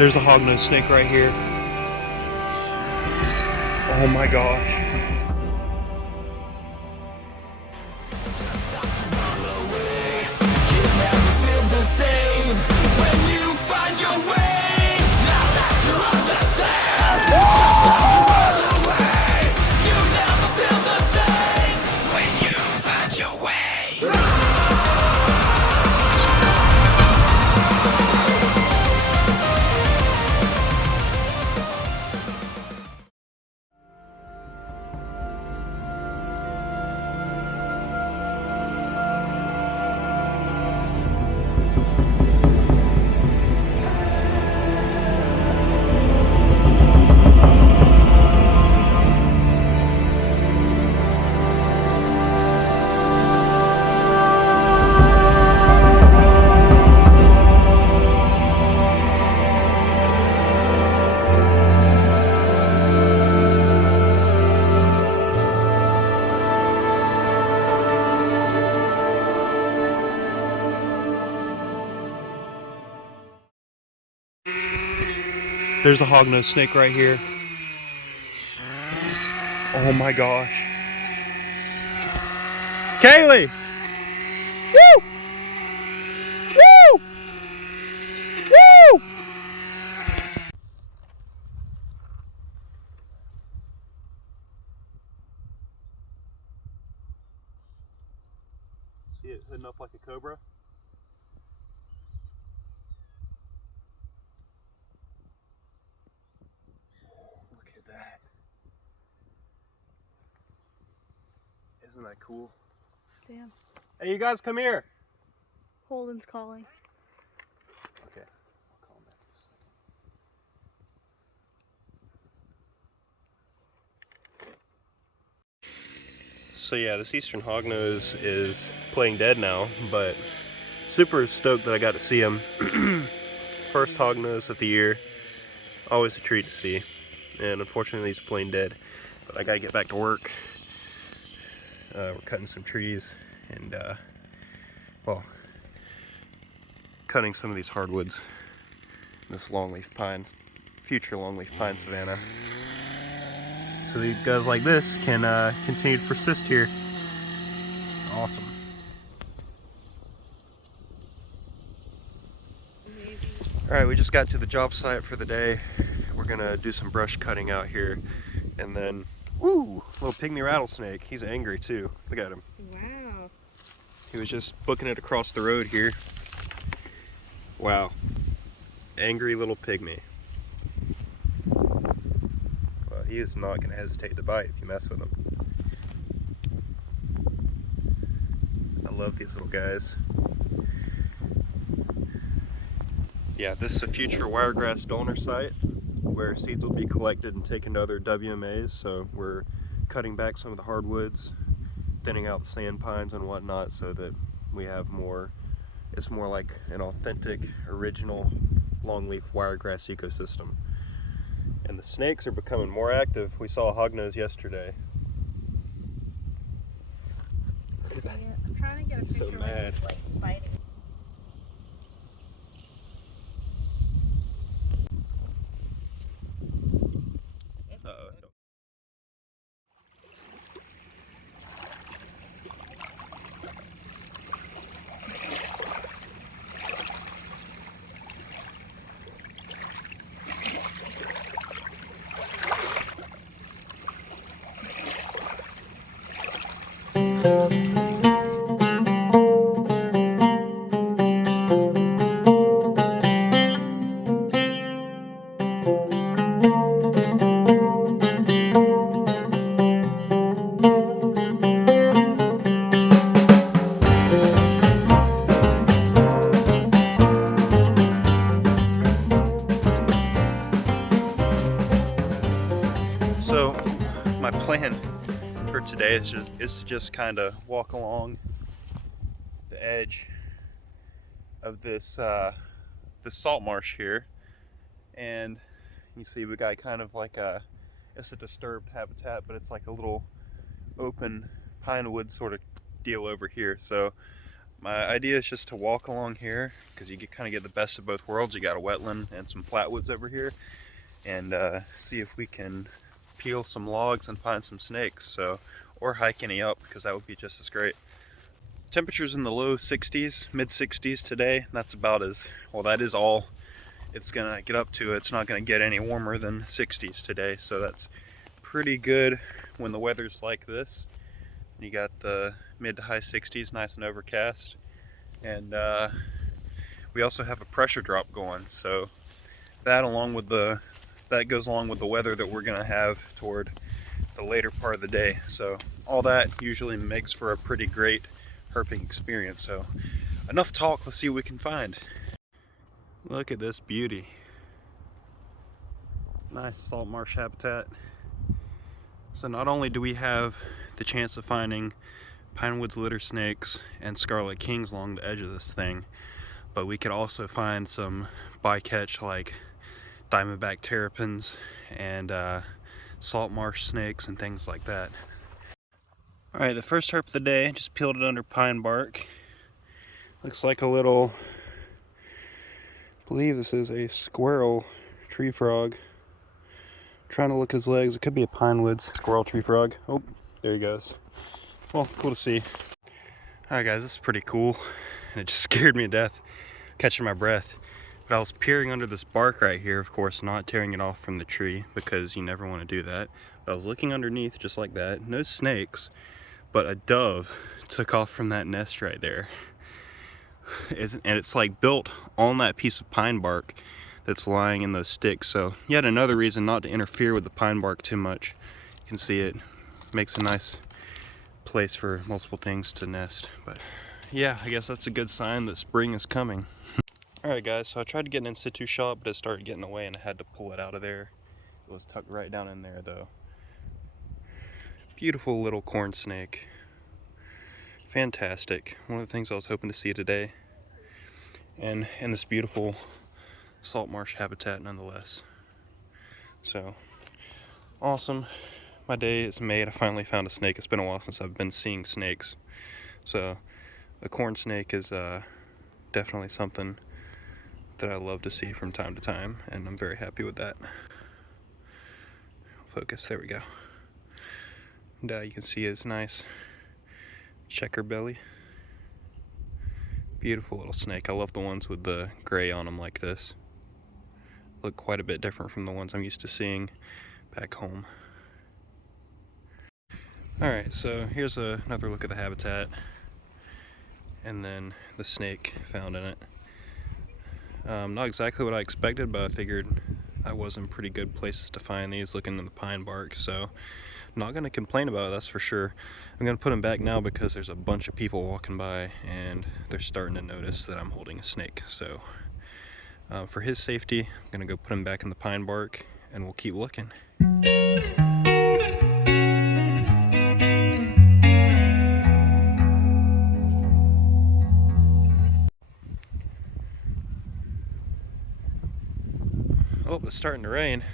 There's a hognose snake right here. Oh my gosh. There's a hognose snake right here. Oh my gosh. Kaylee! Woo! Woo! Woo! See it hooding up like a cobra? Look at that. Isn't that cool? Damn. Hey, you guys come here. Holden's calling. Okay, I'll call him back in a second. So yeah, this eastern hognose is playing dead now, but super stoked that I got to see him. First hognose of the year. Always a treat to see. And unfortunately he's playing dead. But I gotta get back to work. We're cutting some trees and well, cutting some of these hardwoods. This longleaf pine, future longleaf pine savanna. So these guys like this can continue to persist here. Awesome. Alright, we just got to the job site for the day. We're gonna do some brush cutting out here. And then, ooh, little pygmy rattlesnake. He's angry too. Look at him. Wow. He was just booking it across the road here. Wow. Angry little pygmy. Well, he is not gonna hesitate to bite if you mess with him. I love these little guys. Yeah, this is a future wiregrass donor site where seeds will be collected and taken to other WMAs. So we're cutting back some of the hardwoods, thinning out the sand pines and whatnot so that we have more, it's more like an authentic, original longleaf wiregrass ecosystem. And the snakes are becoming more active. We saw a hognose yesterday. Yeah, I'm trying to get a picture So mad. of like biting. Uh-oh. So my plan for today is to just kind of walk along the edge of this this salt marsh here, and you see we got kind of like it's a disturbed habitat, but it's like a little open pine wood sort of deal over here. So My idea is just to walk along here because you kind of get the best of both worlds. You got a wetland and some flatwoods over here, and see if we can peel some logs and find some snakes. So, or hike any up, because that would be just as great. Temperatures in the low 60s, mid 60s today. That's about as well. That is all it's gonna get up to. It's not gonna get any warmer than 60s today, so that's pretty good when the weather's like this. You got the mid to high 60s, nice and overcast, and we also have a pressure drop going, so that goes along with the weather that we're gonna have toward the later part of the day. So all that usually makes for a pretty great herping experience. So enough talk, let's see what we can find. Look at this beauty. Nice salt marsh habitat. So not only do we have the chance of finding pinewoods litter snakes and scarlet kings along the edge of this thing, but we could also find some bycatch like diamondback terrapins and salt marsh snakes and things like that. Alright, the first herp of the day, just peeled it under pine bark. Looks like a little, I believe this is a squirrel tree frog. Trying to look at his legs. It could be a pinewoods squirrel tree frog. Oh, there he goes. Well, cool to see. Alright guys, this is pretty cool. It just scared me to death, catching my breath. But I was peering under this bark right here, of course not tearing it off from the tree because you never want to do that. But I was looking underneath just like that. No snakes, but a dove took off from that nest right there. And it's like built on that piece of pine bark that's lying in those sticks. So yet another reason not to interfere with the pine bark too much. You can see it makes a nice place for multiple things to nest. But yeah, I guess that's a good sign that spring is coming. Alright guys, so I tried to get an in-situ shot, but it started getting away and I had to pull it out of there. It was tucked right down in there though. Beautiful little corn snake. Fantastic. One of the things I was hoping to see today. And in this beautiful salt marsh habitat nonetheless. So, awesome. My day is made. I finally found a snake. It's been a while since I've been seeing snakes. So, the corn snake is definitely something that I love to see from time to time, and I'm very happy with that. Focus, there we go. And you can see his nice checker belly. Beautiful little snake. I love the ones with the gray on them like this. Look quite a bit different from the ones I'm used to seeing back home. Alright, so here's another look at the habitat, and then the snake found in it. Not exactly what I expected, but I figured I was in pretty good places to find these looking in the pine bark, so not going to complain about it, that's for sure. I'm going to put them back now because there's a bunch of people walking by and they're starting to notice that I'm holding a snake. So for his safety, I'm going to go put him back in the pine bark and we'll keep looking. Oh, it's starting to rain.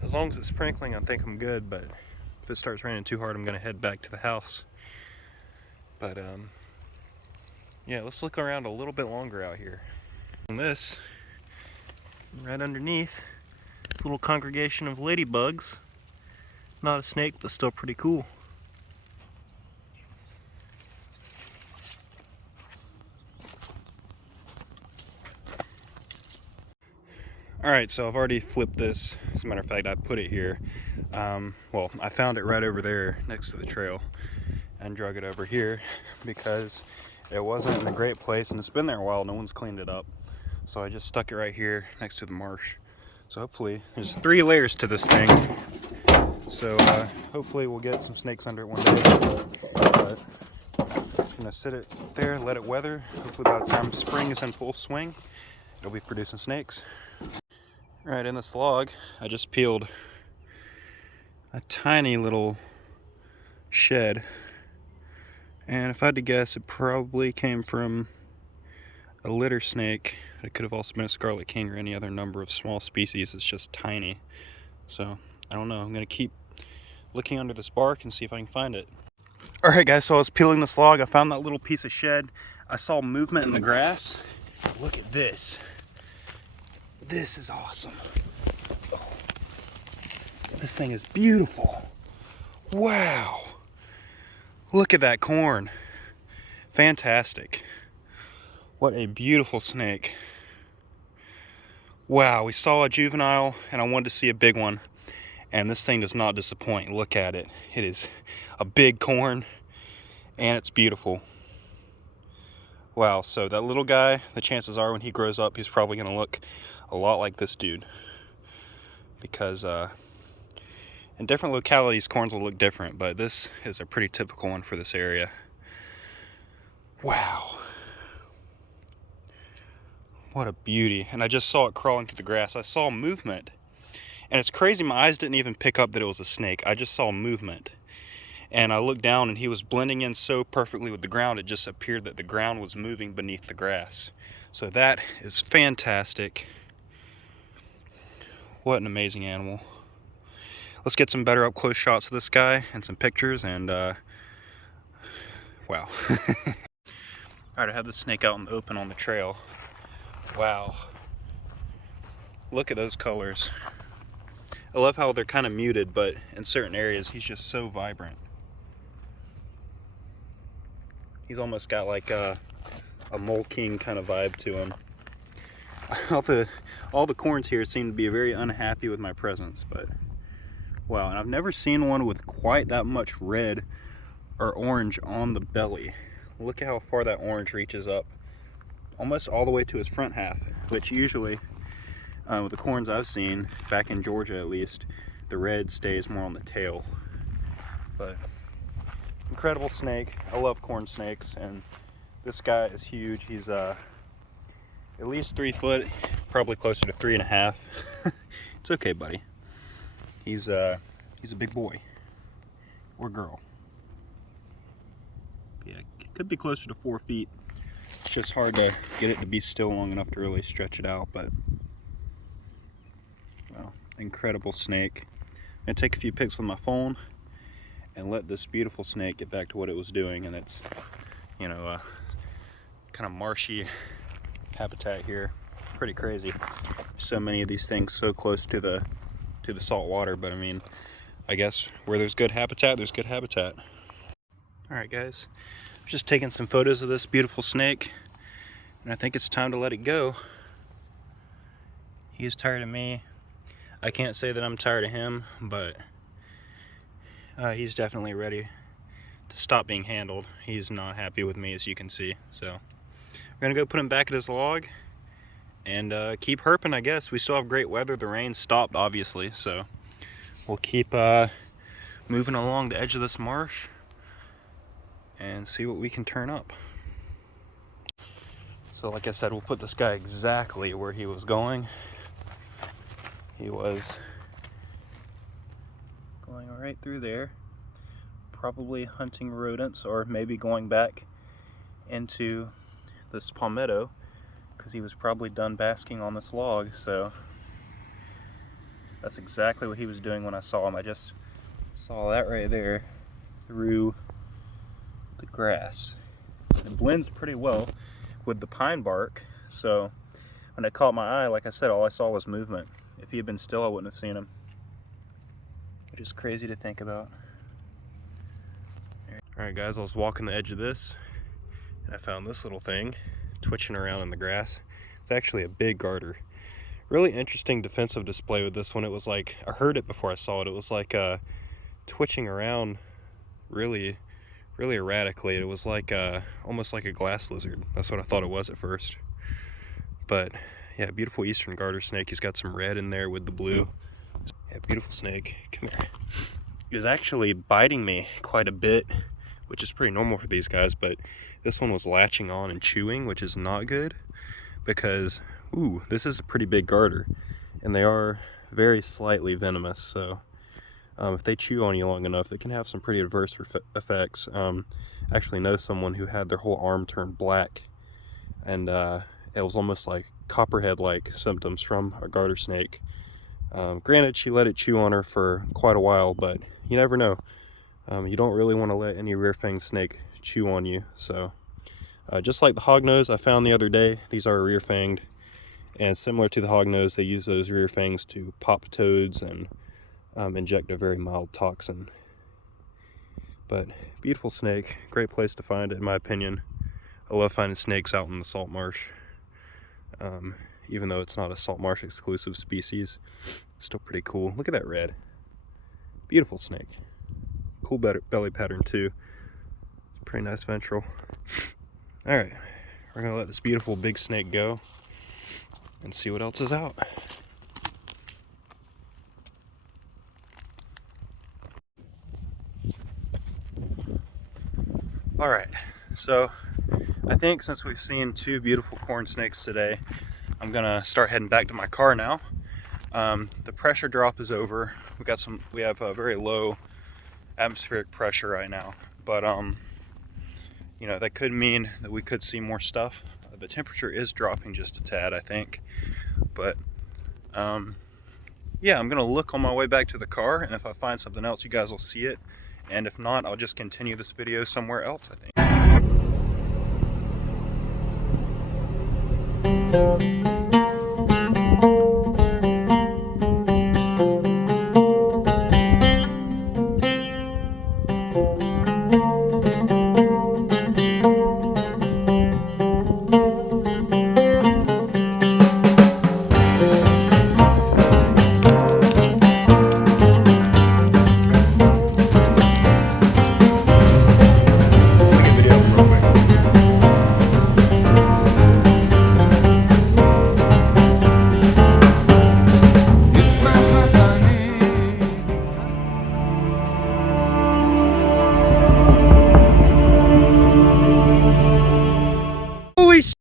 As long as it's sprinkling, I think I'm good, but if it starts raining too hard, I'm gonna head back to the house. But yeah, let's look around a little bit longer out here. And this, right underneath, this little congregation of ladybugs. Not a snake, but still pretty cool. Alright, so I've already flipped this. As a matter of fact, I put it here. Well, I found it right over there next to the trail and drug it over here because it wasn't in a great place and it's been there a while. No one's cleaned it up. So I just stuck it right here next to the marsh. So hopefully, there's 3 layers to this thing. So hopefully we'll get some snakes under it one day. But I'm gonna sit it there, let it weather. Hopefully by the time spring is in full swing, it'll be producing snakes. Right, in this log, I just peeled a tiny little shed, and if I had to guess, it probably came from a litter snake. It could have also been a scarlet king or any other number of small species. It's just tiny. So, I don't know. I'm going to keep looking under this bark and see if I can find it. All right, guys, so I was peeling this log. I found that little piece of shed. I saw movement in the grass. Look at this. This is awesome. Oh, this thing is beautiful. Wow. Look at that corn. Fantastic. What a beautiful snake. Wow, we saw a juvenile and I wanted to see a big one. And this thing does not disappoint. Look at it. It is a big corn and it's beautiful. Wow, so that little guy, the chances are when he grows up, he's probably gonna look a lot like this dude. Because in different localities, corns will look different, but this is a pretty typical one for this area. Wow. What a beauty. And I just saw it crawling through the grass. I saw movement. And it's crazy, my eyes didn't even pick up that it was a snake. I just saw movement. And I looked down and he was blending in so perfectly with the ground, it just appeared that the ground was moving beneath the grass. So that is fantastic. What an amazing animal. Let's get some better up close shots of this guy and some pictures and wow. All right, I have the snake out in the open on the trail. Wow. Look at those colors. I love how they're kind of muted, but in certain areas he's just so vibrant. He's almost got like a mole king kind of vibe to him. All the corns here seem to be very unhappy with my presence, but wow, and I've never seen one with quite that much red or orange on the belly. Look at how far that orange reaches up, almost all the way to his front half, which usually, with the corns I've seen, back in Georgia at least, the red stays more on the tail. But incredible snake. I love corn snakes, and this guy is huge. He's at least 3 foot, probably closer to 3.5. It's okay, buddy. He's a big boy or girl. Yeah, it could be closer to 4 feet. It's just hard to get it to be still long enough to really stretch it out, but well, incredible snake. I'm gonna take a few pics with my phone and let this beautiful snake get back to what it was doing, and it's, you know, kind of marshy habitat here. Pretty crazy. So many of these things so close to the salt water, but I mean, I guess where there's good habitat, there's good habitat. All right, guys, just taking some photos of this beautiful snake, and I think it's time to let it go. He's tired of me. I can't say that I'm tired of him, but he's definitely ready to stop being handled. He's not happy with me, as you can see. So we're gonna go put him back at his log and keep herping, I guess. We still have great weather. The rain stopped, obviously, so we'll keep moving along the edge of this marsh and see what we can turn up. So like I said, we'll put this guy exactly where he was going. He was going right through there, probably hunting rodents, or maybe going back into this palmetto, because he was probably done basking on this log. So that's exactly what he was doing when I saw him. I just saw that right there through the grass. It blends pretty well with the pine bark, so when it caught my eye, like I said, all I saw was movement. If he had been still, I wouldn't have seen him, which is crazy to think about. Alright guys, I was walking the edge of this and I found this little thing twitching around in the grass. It's actually a big garter. Really interesting defensive display with this one. It was like, I heard it before I saw it. It was like twitching around really erratically. It was like almost like a glass lizard. That's what I thought it was at first. But yeah, beautiful eastern garter snake. He's got some red in there with the blue. Yeah, beautiful snake. Come here. He was actually biting me quite a bit, which is pretty normal for these guys, but this one was latching on and chewing, which is not good, because ooh, this is a pretty big garter and they are very slightly venomous. So if they chew on you long enough, it can have some pretty adverse effects. I actually know someone who had their whole arm turn black, and it was almost like copperhead-like symptoms from a garter snake. Granted, she let it chew on her for quite a while, but you never know. You don't really want to let any rear-fanged snake chew on you. So just like the hognose I found the other day, these are rear-fanged, and similar to the hognose, they use those rear fangs to pop toads and inject a very mild toxin. But beautiful snake, great place to find it in my opinion. I love finding snakes out in the salt marsh. Even though it's not a salt marsh exclusive species, still pretty cool. Look at that red. Beautiful snake. Cool belly pattern too. Pretty nice ventral. Alright, we're gonna let this beautiful big snake go and see what else is out. Alright, so I think since we've seen 2 beautiful corn snakes today, I'm gonna start heading back to my car now. The pressure drop is over. We have a very low atmospheric pressure right now, but you know, that could mean that we could see more stuff. The temperature is dropping just a tad, I think, but yeah, I'm gonna look on my way back to the car, and if I find something else, you guys will see it, and if not, I'll just continue this video somewhere else, I think. Holy sh!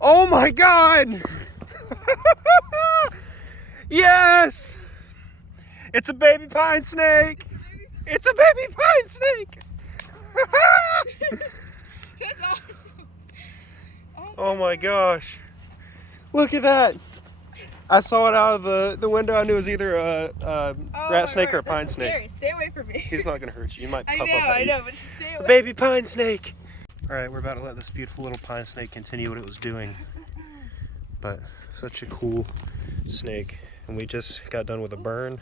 Oh my god! Yes! It's a baby pine snake! It's a baby pine snake! That's awesome. Oh my gosh. Look at that! I saw it out of the window. I knew it was either a rat snake or a pine snake. Scary. Stay away from me. He's not gonna hurt you. You might I pop know, up at I you. know, but just stay away. Baby pine snake! Alright, we're about to let this beautiful little pine snake continue what it was doing. But such a cool snake. And we just got done with a burn.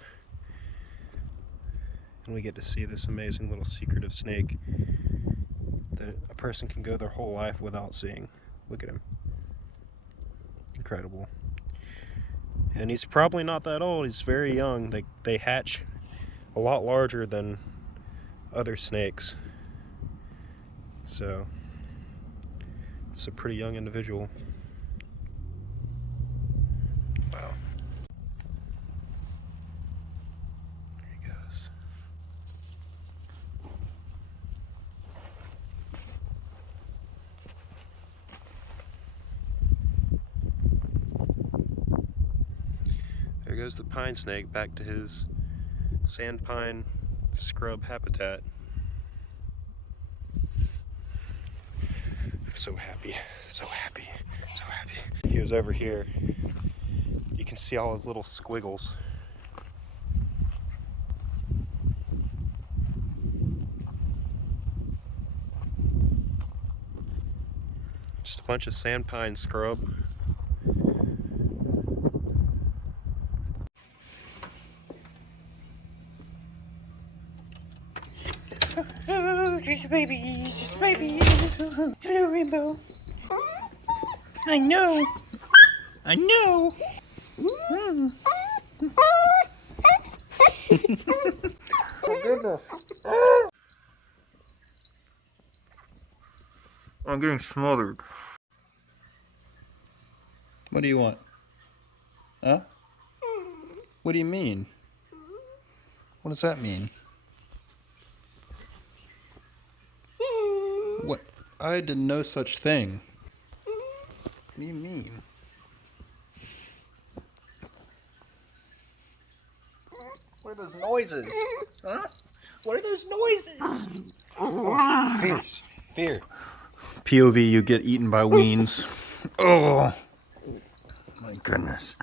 And we get to see this amazing little secretive snake that a person can go their whole life without seeing. Look at him. Incredible. And he's probably not that old. He's very young. They hatch a lot larger than other snakes. So it's a pretty young individual. Wow. There he goes. There goes the pine snake back to his sand pine scrub habitat. So happy, so happy, so happy. He was over here. You can see all his little squiggles. Just a bunch of sand pine scrub. Oh, just a baby, just a baby. Hello, Rainbow. I know. I know. Oh, goodness. I'm getting smothered. What do you want? Huh? What do you mean? What does that mean? What? I did no such thing. What do you mean? What are those noises? Huh? What are those noises? Oh, fierce. Fear. POV, you get eaten by weens. Oh, my goodness.